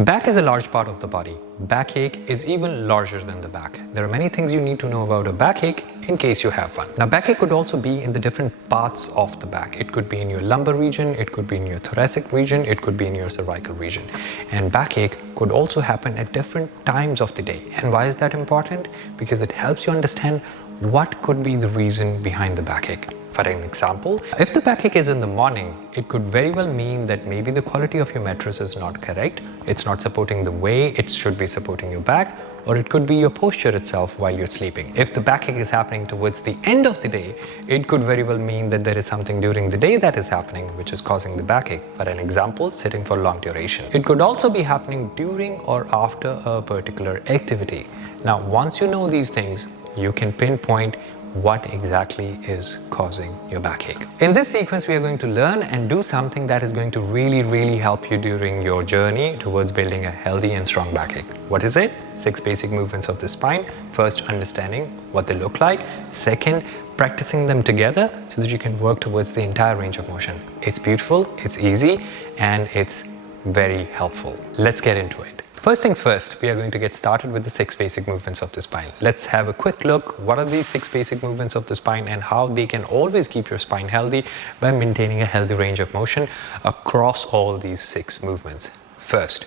Back is a large part of the body. Backache is even larger than the back. There are many things you need to know about a backache in case you have one. Now, backache could also be in the different parts of the back. It could be in your lumbar region, it could be in your thoracic region, it could be in your cervical region. And backache could also happen at different times of the day. And why is that important? Because it helps you understand what could be the reason behind the backache. For an example, if the backache is in the morning, it could very well mean that maybe the quality of your mattress is not correct, it's not supporting the way it should be supporting your back, or it could be your posture itself while you're sleeping. If the backache is happening towards the end of the day, it could very well mean that there is something during the day that is happening which is causing the backache. For an example, sitting for long duration. It could also be happening during or after a particular activity. Now, once you know these things, you can pinpoint what exactly is causing your backache. In this sequence, we are going to learn and do something that is going to really help you during your journey towards building a healthy and strong backache. What is it? 6 basic movements of the spine. First, understanding what they look like. Second, practicing them together so that you can work towards the entire range of motion. It's beautiful, it's easy, and it's very helpful. Let's get into it. First things first, we are going to get started with the 6 basic movements of the spine. Let's have a quick look. What are these 6 basic movements of the spine and how they can always keep your spine healthy by maintaining a healthy range of motion across all these 6 movements. First,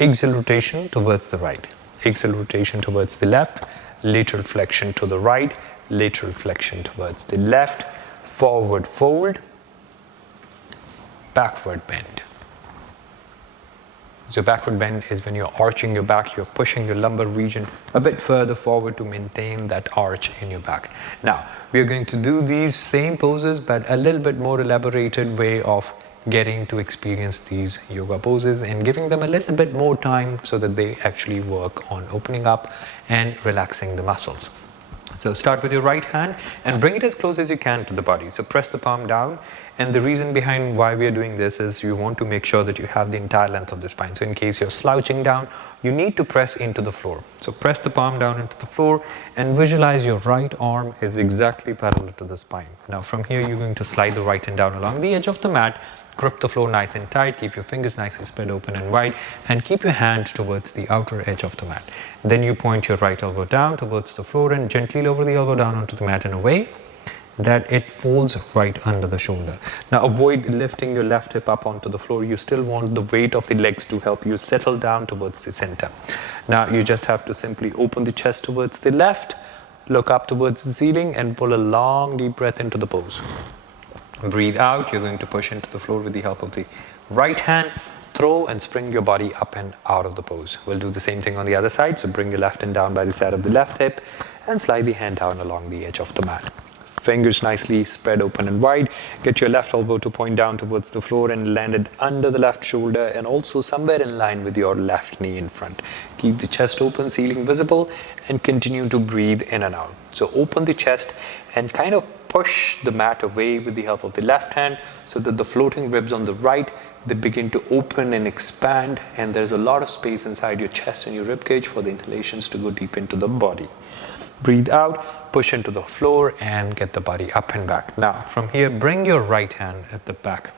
axial rotation towards the right, axial rotation towards the left, lateral flexion to the right, lateral flexion towards the left, forward fold, backward bend. So backward bend is when you're arching your back, you're pushing your lumbar region a bit further forward to maintain that arch in your back. Now, we are going to do these same poses, but a little bit more elaborated way of getting to experience these yoga poses and giving them a little bit more time so that they actually work on opening up and relaxing the muscles. So start with your right hand and bring it as close as you can to the body. So press the palm down, and the reason behind why we are doing this is you want to make sure that you have the entire length of the spine. So in case you're slouching down, you need to press into the floor. So press the palm down into the floor and visualize your right arm is exactly parallel to the spine. Now from here, you're going to slide the right hand down along the edge of the mat, grip the floor nice and tight, keep your fingers nice and spread open and wide, and keep your hand towards the outer edge of the mat. Then you point your right elbow down towards the floor and gently lower the elbow down onto the mat in a way that it folds right under the shoulder. Now avoid lifting your left hip up onto the floor. You still want the weight of the legs to help you settle down towards the center. Now you just have to simply open the chest towards the left, look up towards the ceiling and pull a long deep breath into the pose. Breathe out, you're going to push into the floor with the help of the right hand, throw and spring your body up and out of the pose. We'll do the same thing on the other side, so bring your left hand down by the side of the left hip and slide the hand down along the edge of the mat. Fingers nicely spread open and wide. Get your left elbow to point down towards the floor and land it under the left shoulder and also somewhere in line with your left knee in front. Keep the chest open, ceiling visible, and continue to breathe in and out. So open the chest and kind of push the mat away with the help of the left hand so that the floating ribs on the right, they begin to open and expand, and there's a lot of space inside your chest and your rib cage for the inhalations to go deep into the body. Breathe out, push into the floor and get the body up and back. Now from here, bring your right hand at the back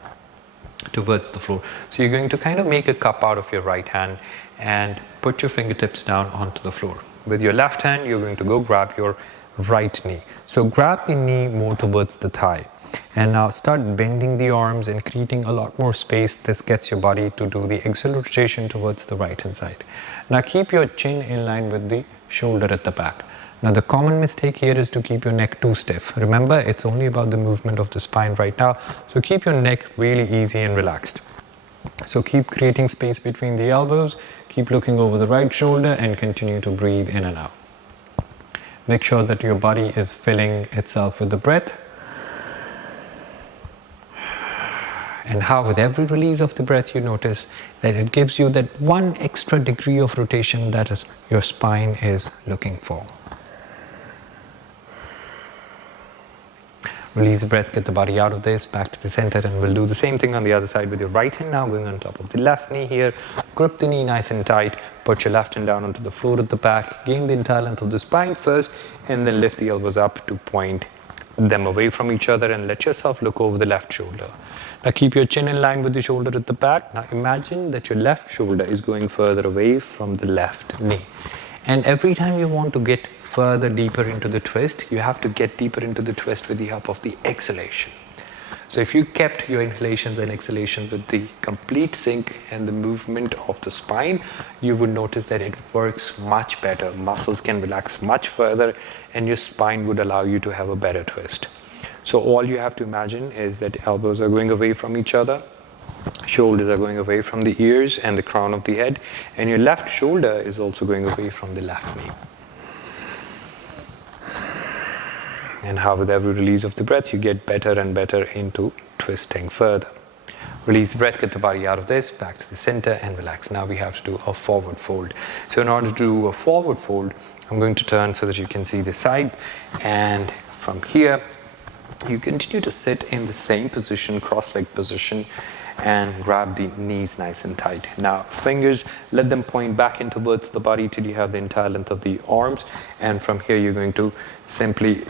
towards the floor. So you're going to kind of make a cup out of your right hand and put your fingertips down onto the floor. With your left hand, you're going to go grab your right knee. So grab the knee more towards the thigh. And now start bending the arms and creating a lot more space. This gets your body to do the axial rotation towards the right hand side. Now keep your chin in line with the shoulder at the back. Now the common mistake here is to keep your neck too stiff. Remember, it's only about the movement of the spine right now. So keep your neck really easy and relaxed. So keep creating space between the elbows, keep looking over the right shoulder and continue to breathe in and out. Make sure that your body is filling itself with the breath. And how with every release of the breath you notice that it gives you that one extra degree of rotation that is your spine is looking for. Release the breath, get the body out of this, back to the center, and we'll do the same thing on the other side with your right hand now, going on top of the left knee here. Grip the knee nice and tight, put your left hand down onto the floor at the back, gain the entire length of the spine first, and then lift the elbows up to point them away from each other and let yourself look over the left shoulder. Now keep your chin in line with the shoulder at the back. Now imagine that your left shoulder is going further away from the left knee. And every time you want to get further deeper into the twist, you have to get deeper into the twist with the help of the exhalation. So if you kept your inhalations and exhalations with the complete sync and the movement of the spine, you would notice that it works much better. Muscles can relax much further and your spine would allow you to have a better twist. So all you have to imagine is that elbows are going away from each other, shoulders are going away from the ears and the crown of the head, and your left shoulder is also going away from the left knee. And how with every release of the breath, you get better and better into twisting further. Release the breath, get the body out of this, back to the center and relax. Now we have to do a forward fold. So in order to do a forward fold, I'm going to turn so that you can see the side. And from here, you continue to sit in the same position, cross-legged position, and grab the knees nice and tight. Now fingers, let them point back in towards the body till you have the entire length of the arms, and from here you're going to simply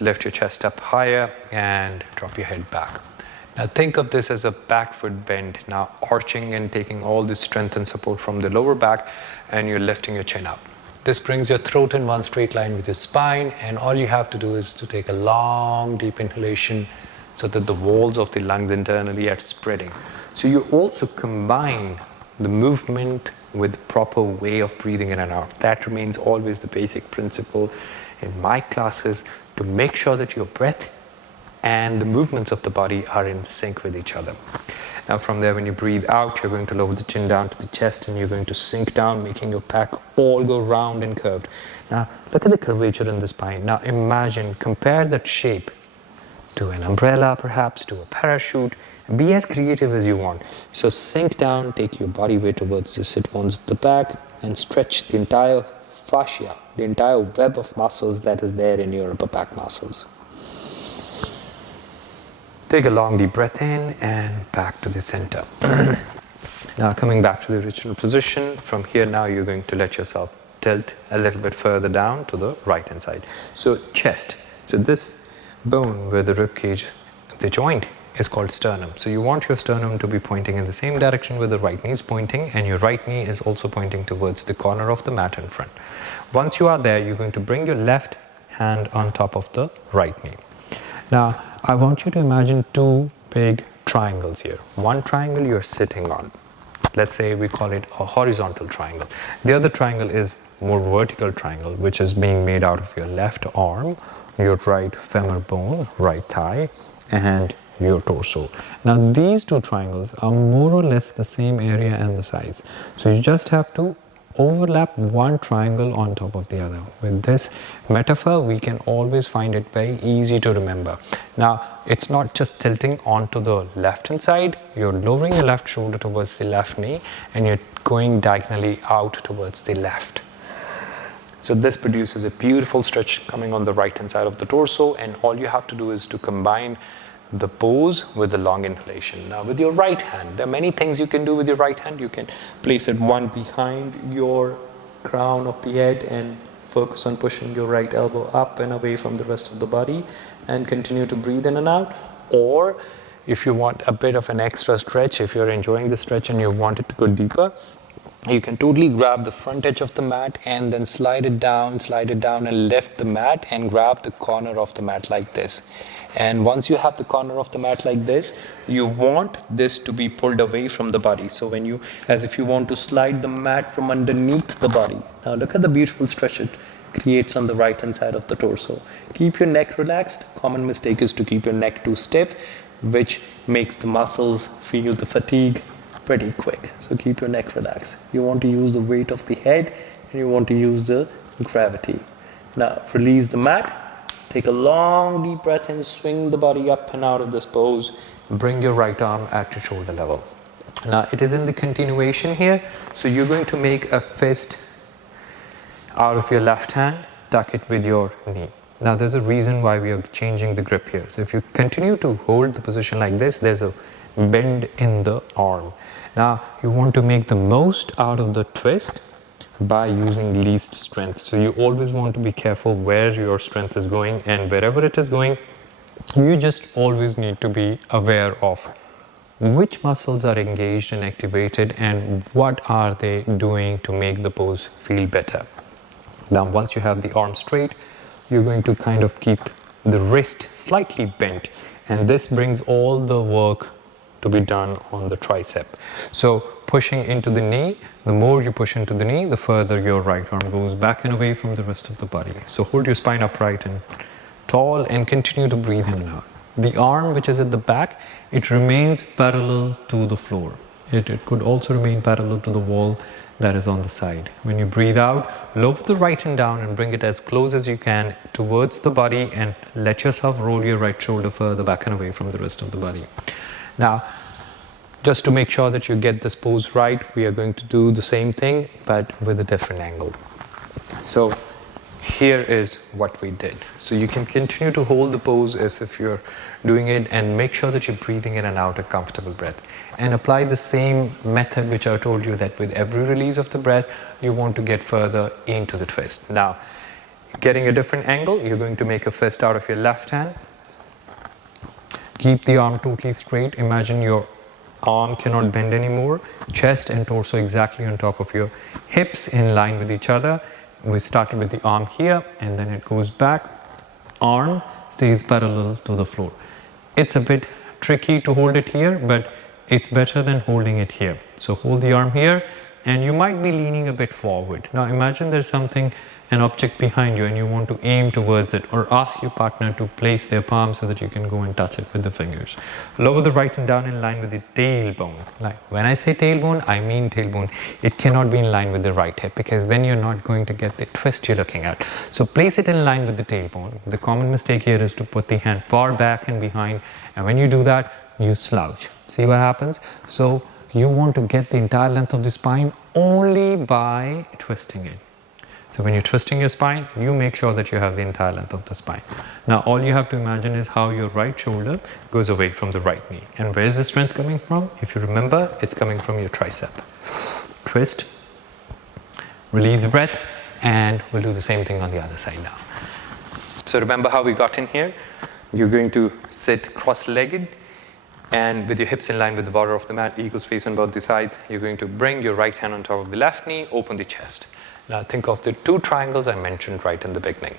lift your chest up higher and drop your head back. Now think of this as a back foot bend, now arching and taking all the strength and support from the lower back, and you're lifting your chin up. This brings your throat in one straight line with your spine, and all you have to do is to take a long deep inhalation so that the walls of the lungs internally are spreading. So you also combine the movement with proper way of breathing in and out. That remains always the basic principle in my classes, to make sure that your breath and the movements of the body are in sync with each other. Now from there, when you breathe out, you're going to lower the chin down to the chest and you're going to sink down, making your back all go round and curved. Now look at the curvature in the spine. Now imagine, compare that shape to an umbrella, perhaps to a parachute. Be as creative as you want. So sink down, take your body weight towards the sit bones at the back and stretch the entire fascia, the entire web of muscles that is there in your upper back muscles. Take a long deep breath in and back to the center. Now coming back to the original position, from here now you're going to let yourself tilt a little bit further down to the right hand side. So chest, so this bone where the rib cage, the joint, is called sternum. So you want your sternum to be pointing in the same direction where the right knee is pointing, and your right knee is also pointing towards the corner of the mat in front. Once you are there, you're going to bring your left hand on top of the right knee. Now I want you to imagine two big triangles here. One triangle you're sitting on. Let's say we call it a horizontal triangle. The other triangle is more vertical triangle, which is being made out of your left arm, your right femur bone, right thigh, and your torso. Now these two triangles are more or less the same area and the size. So you just have to overlap one triangle on top of the other. With this metaphor, we can always find it very easy to remember. Now, it's not just tilting onto the left hand side, you're lowering your left shoulder towards the left knee and you're going diagonally out towards the left. So this produces a beautiful stretch coming on the right hand side of the torso, and all you have to do is to combine the pose with the long inhalation. Now with your right hand, there are many things you can do with your right hand. You can place it one behind your crown of the head and focus on pushing your right elbow up and away from the rest of the body and continue to breathe in and out. Or if you want a bit of an extra stretch, if you're enjoying the stretch and you want it to go deeper, you can totally grab the front edge of the mat and then slide it down and lift the mat and grab the corner of the mat like this. And once you have the corner of the mat like this, you want this to be pulled away from the body. So when you, as if you want to slide the mat from underneath the body. Now look at the beautiful stretch it creates on the right hand side of the torso. Keep your neck relaxed. Common mistake is to keep your neck too stiff, which makes the muscles feel the fatigue pretty quick. So keep your neck relaxed. You want to use the weight of the head and you want to use the gravity. Now release the mat. Take a long deep breath in, swing the body up and out of this pose. Bring your right arm at your shoulder level. Now it is in the continuation here. So you're going to make a fist out of your left hand, tuck it with your knee. Now there's a reason why we are changing the grip here. So if you continue to hold the position like this, there's a bend in the arm. Now you want to make the most out of the twist by using least strength. So you always want to be careful where your strength is going, and wherever it is going, you just always need to be aware of which muscles are engaged and activated and what are they doing to make the pose feel better. Now, once you have the arm straight, you're going to kind of keep the wrist slightly bent, and this brings all the work to be done on the tricep. So pushing into the knee, the more you push into the knee, the further your right arm goes back and away from the rest of the body. So hold your spine upright and tall and continue to breathe in and out. The arm which is at the back, it remains parallel to the floor. It could also remain parallel to the wall that is on the side. When you breathe out, lower the right hand down and bring it as close as you can towards the body, and let yourself roll your right shoulder further back and away from the rest of the body. Now, just to make sure that you get this pose right, we are going to do the same thing but with a different angle. So here is what we did. So you can continue to hold the pose as if you're doing it, and make sure that you're breathing in and out a comfortable breath, and apply the same method which I told you, that with every release of the breath you want to get further into the twist. Now, getting a different angle, you're going to make a fist out of your left hand. Keep the arm totally straight. Imagine your arm cannot bend anymore. Chest and torso exactly on top of your hips in line with each other. We started with the arm here, and then it goes back. Arm stays parallel to the floor. It's a bit tricky to hold it here, but it's better than holding it here. So hold the arm here, and you might be leaning a bit forward. Now imagine there's something, an object behind you, and you want to aim towards it, or ask your partner to place their palm so that you can go and touch it with the fingers. Lower the right hand down in line with the tailbone. Like when I say tailbone, I mean tailbone. It cannot be in line with the right hip, because then you're not going to get the twist you're looking at. So place it in line with the tailbone. The common mistake here is to put the hand far back and behind, and when you do that, you slouch. See what happens? So you want to get the entire length of the spine only by twisting it. So when you're twisting your spine, you make sure that you have the entire length of the spine. Now all you have to imagine is how your right shoulder goes away from the right knee. And where is the strength coming from? If you remember, it's coming from your tricep. Twist, release the breath, and we'll do the same thing on the other side now. So remember how we got in here? You're going to sit cross-legged, and with your hips in line with the border of the mat, equal space on both the sides. You're going to bring your right hand on top of the left knee, open the chest. Now think of the two triangles I mentioned right in the beginning.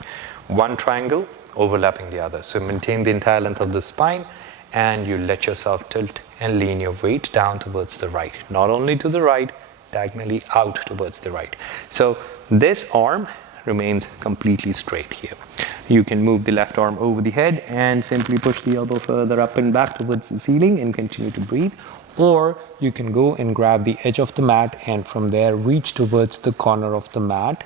One triangle overlapping the other. So maintain the entire length of the spine, and you let yourself tilt and lean your weight down towards the right. Not only to the right, diagonally out towards the right. So this arm remains completely straight here. You can move the left arm over the head and simply push the elbow further up and back towards the ceiling and continue to breathe. Or you can go and grab the edge of the mat and from there reach towards the corner of the mat.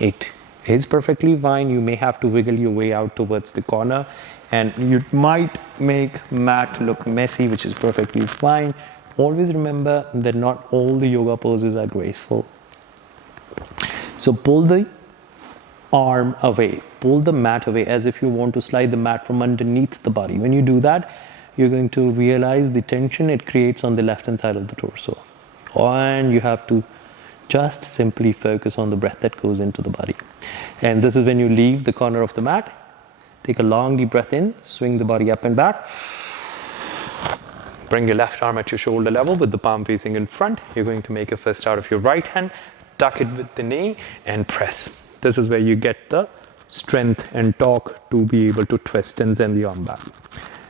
It is perfectly fine. You may have to wiggle your way out towards the corner, and you might make mat look messy, which is perfectly fine. Always remember that not all the yoga poses are graceful. So pull the arm away, pull the mat away as if you want to slide the mat from underneath the body. When you do that, you're going to realize the tension it creates on the left hand side of the torso. And you have to just simply focus on the breath that goes into the body. And this is when you leave the corner of the mat. Take a long deep breath in, swing the body up and back. Bring your left arm at your shoulder level with the palm facing in front. You're going to make a fist out of your right hand, tuck it with the knee and press. This is where you get the strength and torque to be able to twist and send the arm back.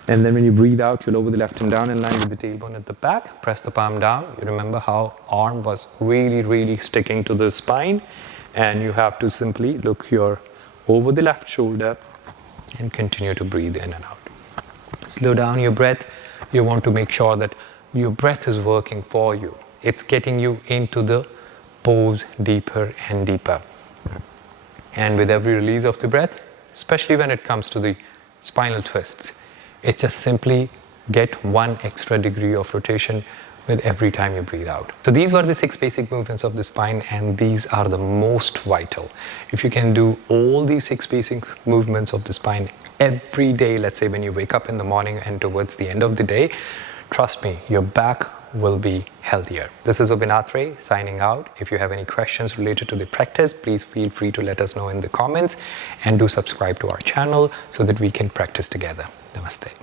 And then when you breathe out, you lower the left hand down in line with the tailbone at the back. Press the palm down. You remember how arm was really sticking to the spine. And you have to simply look over the left shoulder and continue to breathe in and out. Slow down your breath. You want to make sure that your breath is working for you. It's getting you into the pose deeper and deeper. And with every release of the breath, especially when it comes to the spinal twists, it just simply get 1 extra degree of rotation with every time you breathe out. So these were the 6 basic movements of the spine, and these are the most vital. If you can do all these 6 basic movements of the spine every day, let's say when you wake up in the morning and towards the end of the day, trust me, your back will be healthier. This is Obinathre signing out. If you have any questions related to the practice, please feel free to let us know in the comments, and do subscribe to our channel so that we can practice together. Namaste.